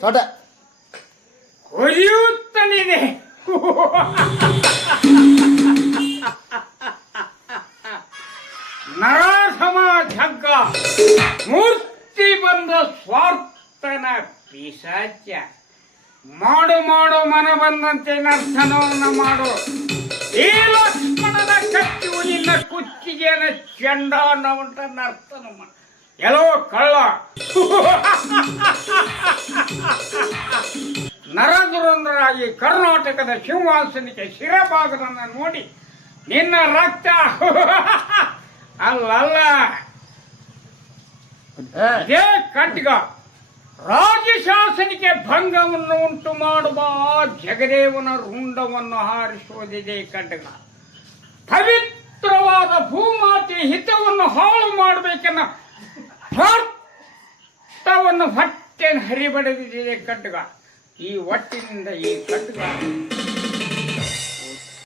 Start. ಹೊಲಿಯುತ್ತಲಿದೆ ನರಸಮ ಜಗ್ಗ ಮೂರ್ತಿ ಬಂದ ಸ್ವಾರ್ಥನ ಪಿಶಾಚ ಮಾಡು ಮಾಡು ಮನ ಬಂದಂತೆ ನರ್ತನವನ್ನ ಮಾಡು ಈ ಲಕ್ಷ್ಮಣನ ಕತ್ತಿ ಉಲಿನ ಕುಚ್ಚಿಗೆನ ಚಂಡನ ಉಂಟ ನರ್ತನ ಮಾಡು ಎಲ್ಲೋ ಕಳ್ಳ ನರದುರಂಧರಾಗಿ ಕರ್ನಾಟಕದ ಸಿಂಹಾಸನಕ್ಕೆ ಶಿರಭಾಗದನ್ನ ನೋಡಿ ನಿನ್ನ ರಕ್ತ ಅಲ್ಲಲ್ಲ ಇದೇ ಖಡ್ಗ ರಾಜಶಾಸನಕ್ಕೆ ಭಂಗವನ್ನು ಉಂಟು ಮಾಡುವ ಜಗದೇವನ ರುಂಡವನ್ನು ಹಾರಿಸುವುದಿದೆ ಖಡ್ಗ. ಪವಿತ್ರವಾದ ಭೂಮಾತೆ ಹಿತವನ್ನು ಹಾಳು ಮಾಡಬೇಕೆನ್ನ ಸ್ವಾರ್ಥವನ್ನು ಹೊಟ್ಟೆ ಹರಿಬಡಿದಿದೆ ಖಡ್ಗ. ಈ ಒಟ್ಟಿನಿಂದ ಈ ಖಡ್ಗ